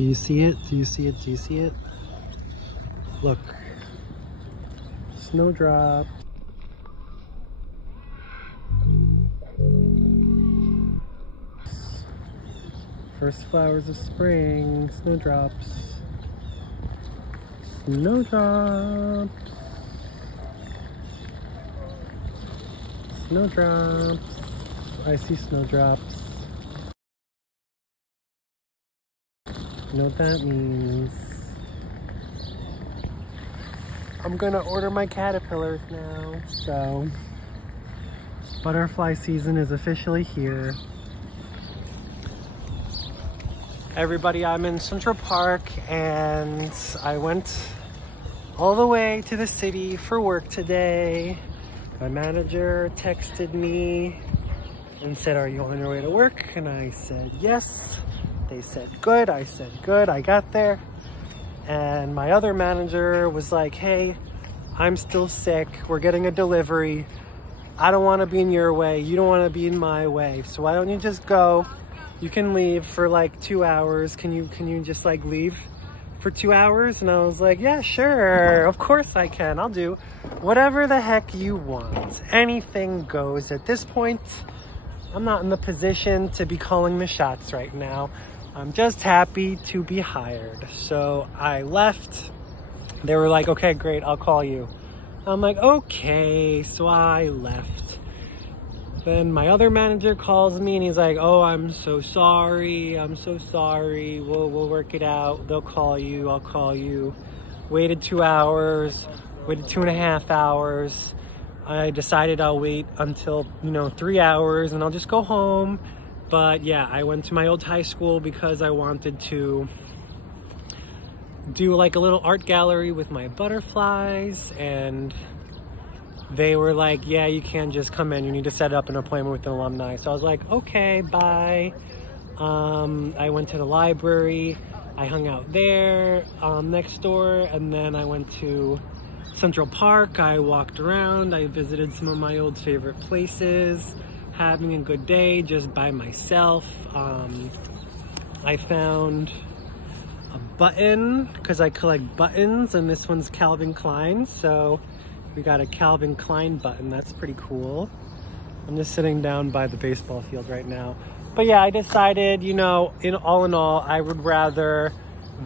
Do you see it? Do you see it? Do you see it? Look. Snowdrop. First flowers of spring. Snowdrops. Snowdrops. Snowdrops. I see snowdrops. You know what that means. I'm gonna order my caterpillars now. So, butterfly season is officially here. Everybody, I'm in Central Park and I went all the way to the city for work today. My manager texted me and said, "Are you on your way to work?" And I said, "Yes." They said, "Good." I said, "Good." I got there and my other manager was like, "Hey, I'm still sick. We're getting a delivery. I don't want to be in your way. You don't want to be in my way. So why don't you just go? You can leave for like 2 hours. Can you just like leave for 2 hours?" And I was like, "Yeah, sure. Of course I can. I'll do whatever the heck you want. Anything goes at this point. I'm not in the position to be calling the shots right now. I'm just happy to be hired." So I left. They were like, "Okay, great. I'll call you." I'm like, "Okay." So I left. Then my other manager calls me and he's like, "Oh, I'm so sorry. I'm so sorry. We'll work it out. They'll call you. I'll call you." Waited 2 hours, waited 2.5 hours. I decided I'll wait until, 3 hours and I'll just go home. But yeah, I went to my old high school because I wanted to do like a little art gallery with my butterflies, and they were like, "Yeah, you can't just come in. You need to set up an appointment with an alumni." So I was like, "Okay, bye." I went to the library. I hung out there next door, and then I went to Central Park. I walked around. I visited some of my old favorite places, having a good day just by myself. I found a button because I collect buttons, and this one's Calvin Klein. So we got a Calvin Klein button. That's pretty cool. I'm just sitting down by the baseball field right now. But yeah, I decided, in all, I would rather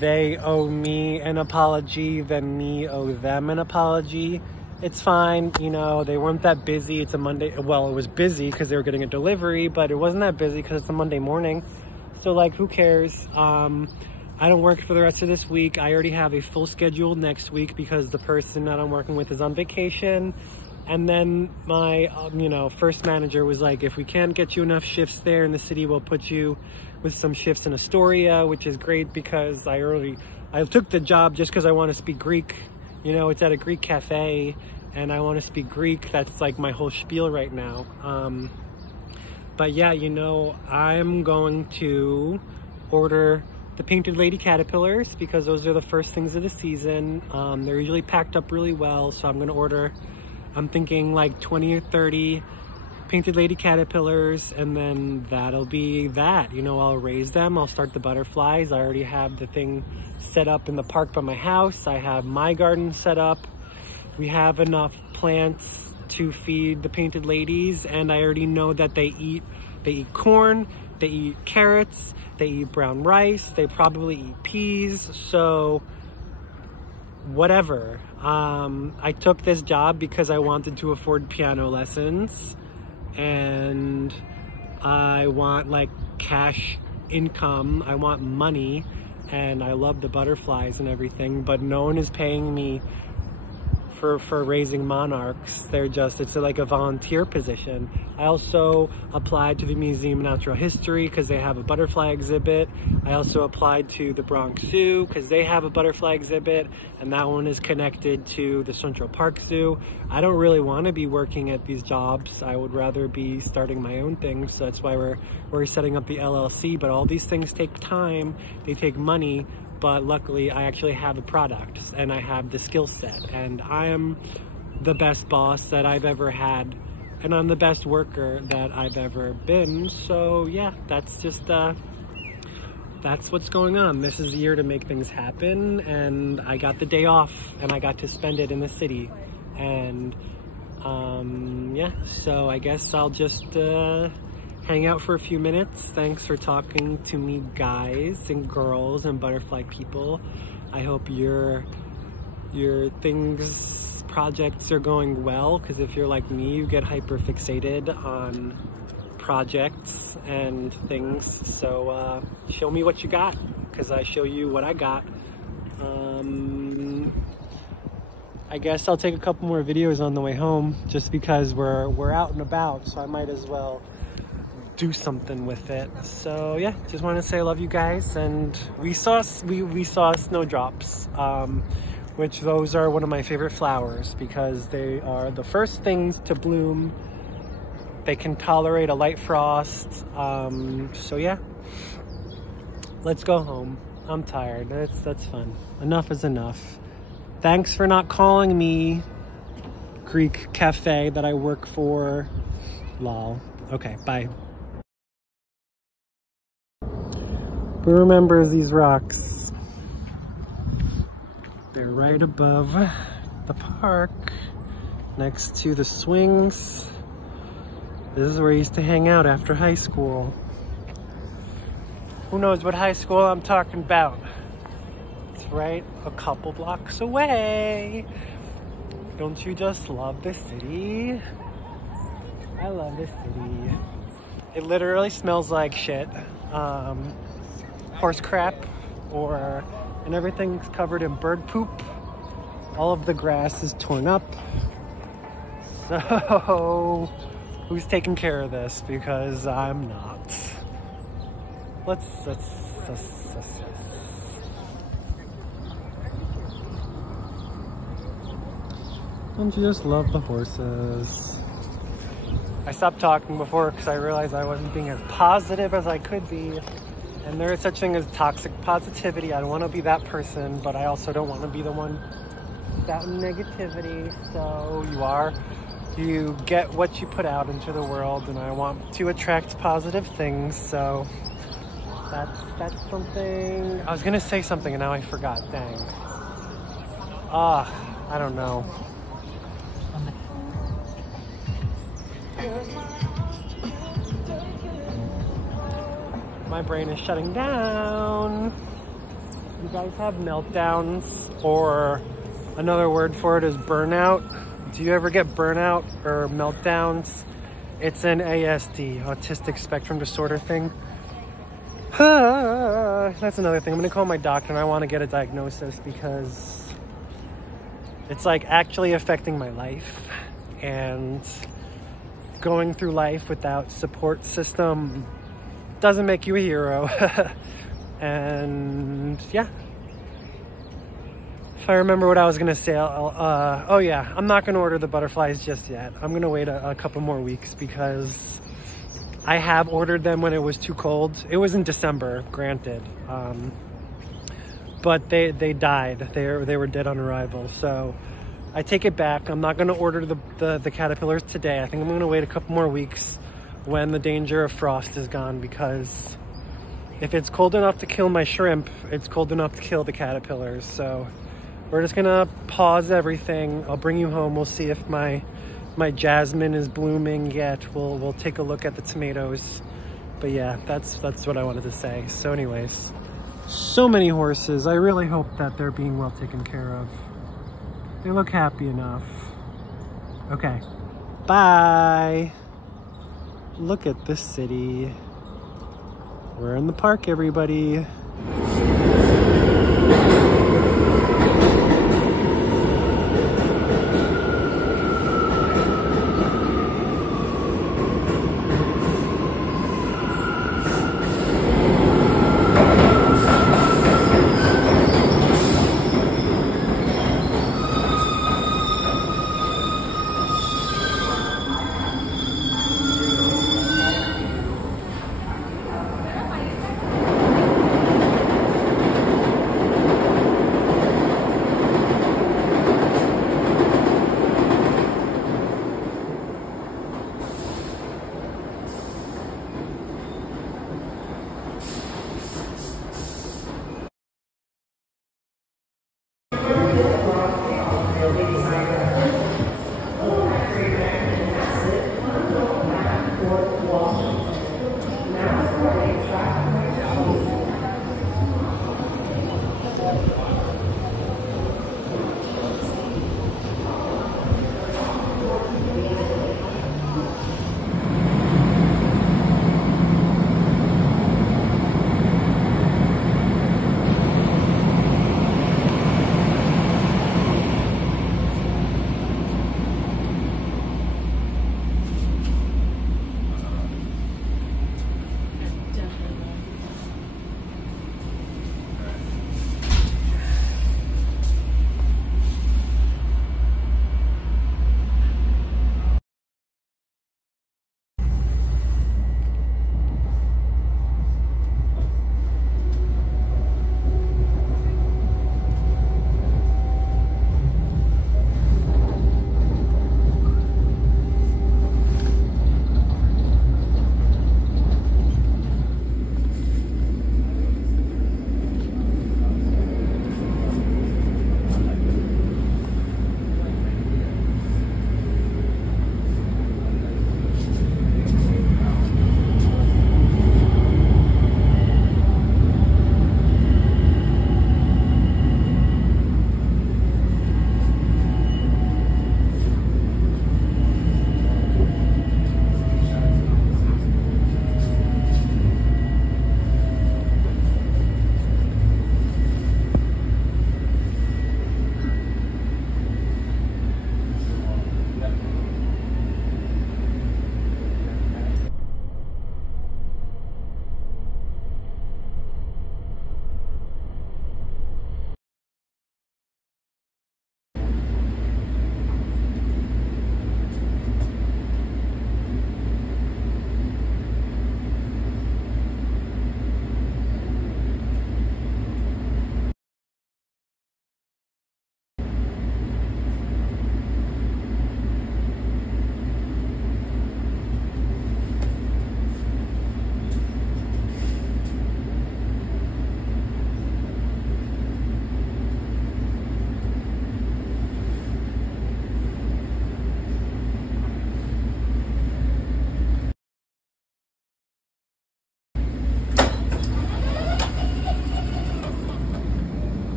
they owe me an apology than me owe them an apology. It's fine, they weren't that busy. It's a Monday. Well, it was busy because they were getting a delivery, but it wasn't that busy because it's a Monday morning. So like, who cares? I don't work for the rest of this week. I already have a full schedule next week because the person that I'm working with is on vacation. And then my, first manager was like, "If we can't get you enough shifts there in the city, we'll put you with some shifts in Astoria," which is great because I took the job just because I want to speak Greek. It's at a Greek cafe and I want to speak Greek. That's like my whole spiel right now. But yeah, I'm going to order the Painted Lady caterpillars because those are the first things of the season. They're usually packed up really well. So I'm going to order, I'm thinking like 20 or 30 Painted Lady caterpillars, and then that'll be that. I'll raise them. I'll start the butterflies. I already have the thing set up in the park by my house. I have my garden set up. We have enough plants to feed the Painted Ladies, and I already know that they eat corn, they eat carrots, they eat brown rice, they probably eat peas, so whatever. I took this job because I wanted to afford piano lessons, and I want like cash income. I want money, and I love the butterflies and everything, but no one is paying me for raising monarchs. It's like a volunteer position. I also applied to the Museum of Natural History because they have a butterfly exhibit. I also applied to the Bronx Zoo because they have a butterfly exhibit, and that one is connected to the Central Park Zoo. I don't really want to be working at these jobs. I would rather be starting my own things. So that's why we're setting up the LLC, but all these things take time, they take money. But luckily I actually have a product and I have the skill set, and I am the best boss that I've ever had, and I'm the best worker that I've ever been. So yeah, that's that's what's going on. This is the year to make things happen, and I got the day off and I got to spend it in the city. And yeah, so I guess I'll just hang out for a few minutes. Thanks for talking to me, guys and girls and butterfly people. I hope your projects are going well, because if you're like me, you get hyper fixated on projects and things. So show me what you got, because I show you what I got. I guess I'll take a couple more videos on the way home, just because we're out and about, so I might as well do something with it. So yeah, just want to say I love you guys, and we saw snowdrops, which those are one of my favorite flowers because they are the first things to bloom. They can tolerate a light frost. So yeah, let's go home. I'm tired. That's fun. Enough is enough. Thanks for not calling me, Greek cafe that I work for. Lol. Okay, bye. Who remembers these rocks? They're right above the park, next to the swings. This is where I used to hang out after high school. Who knows what high school I'm talking about? It's right a couple blocks away. Don't you just love this city? I love this city. It literally smells like shit. Horse crap, and everything's covered in bird poop. All of the grass is torn up. So who's taking care of this? Because I'm not. Let's. Don't you just love the horses? I stopped talking before because I realized I wasn't being as positive as I could be. And there is such thing as toxic positivity. I don't want to be that person, but I also don't want to be the one that negativity. So you get what you put out into the world, and I want to attract positive things. So that's something. I was gonna say something and now I forgot. Dang. I don't know. My brain is shutting down. You guys have meltdowns, or another word for it is burnout. Do you ever get burnout or meltdowns? It's an ASD, autistic spectrum disorder thing. That's another thing. I'm gonna call my doctor and I want to get a diagnosis because it's like actually affecting my life, and going through life without support system doesn't make you a hero. And yeah, if I remember what I was gonna say, oh yeah, I'm not gonna order the butterflies just yet. I'm gonna wait a couple more weeks because I have ordered them when it was too cold. It was in December, granted, but they died. They were dead on arrival. So I take it back. I'm not gonna order the caterpillars today. I think I'm gonna wait a couple more weeks when the danger of frost is gone, because if it's cold enough to kill my shrimp, it's cold enough to kill the caterpillars. So we're just gonna pause everything. I'll bring you home. We'll see if my jasmine is blooming yet. We'll take a look at the tomatoes. But yeah, that's what I wanted to say. So anyways, so many horses. I really hope that they're being well taken care of. They look happy enough. Okay, bye. Look at this city. We're in the park, everybody.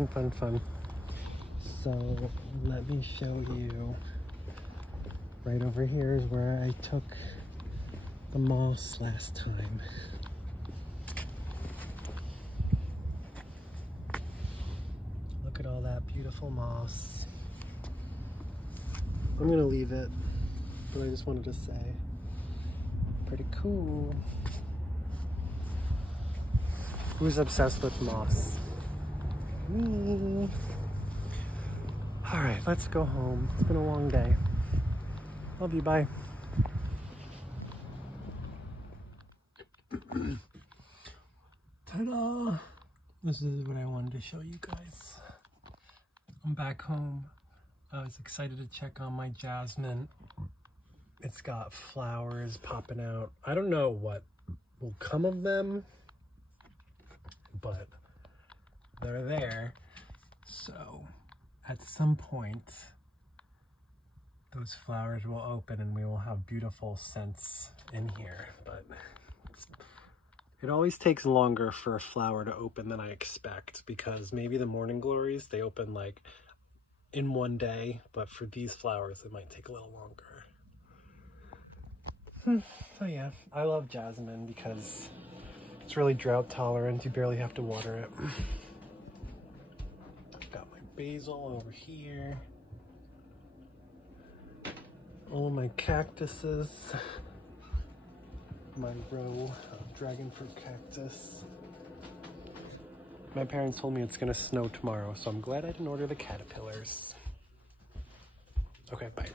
Fun, fun, fun. So let me show you. Right over here is where I took the moss last time. Look at all that beautiful moss. I'm gonna leave it, but I just wanted to say, pretty cool. Who's obsessed with moss? Me. All right, let's go home. It's been a long day. Love you, bye. Ta-da! This is what I wanted to show you guys. I'm back home. I was excited to check on my jasmine. It's got flowers popping out. I don't know what will come of them, but they're there. So at some point, those flowers will open and we will have beautiful scents in here. But it always takes longer for a flower to open than I expect, because maybe the morning glories, they open like in one day, but for these flowers, it might take a little longer. So yeah, I love jasmine because it's really drought tolerant. You barely have to water it. I've got my basil over here. All my cactuses. My row of dragon fruit cactus. My parents told me it's gonna snow tomorrow, so I'm glad I didn't order the caterpillars. Okay, bye.